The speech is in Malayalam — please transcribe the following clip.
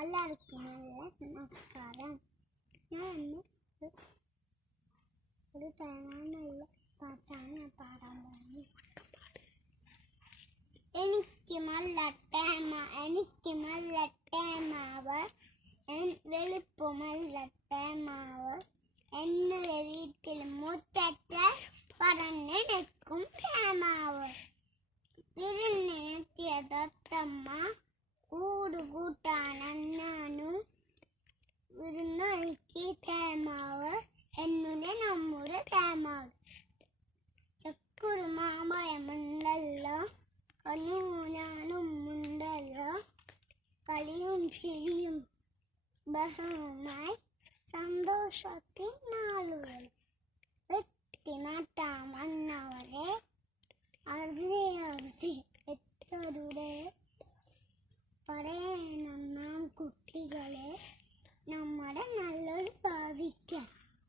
എല്ലാവർക്കും നമസ്കാരം. ഞാൻ ഒരു തേങ്ങാനുള്ള പാട്ടാണ് പാടാൻ പോകുന്നത്. എനിക്ക് നല്ല തേമാവ് വെളുപ്പുമല്ല തേമാവ് എന്നൊരു വീട്ടിൽ മുറ്റച്ച പറഞ്ഞെടുക്കും തേമാവ്. വിരുന്നെത്തിയ ദത്തമ്മ കൂടുകൂട്ടാനും വിരുന്നൊഴുക്കി തേമാവ് എന്നുടെ നമ്മുടെ തേമാവ്. ചക്കുരു മാമ്പഴമുണ്ടല്ലോ, കഞ്ഞൂലാനും ഉണ്ടല്ലോ, കളിയും ചിരിയും ബഹുമായി സന്തോഷത്തിൻ നാളുകൾ എത്തിമാറ്റാൻ വന്നവരെ അറുതി എത്തരുടെ പറയണം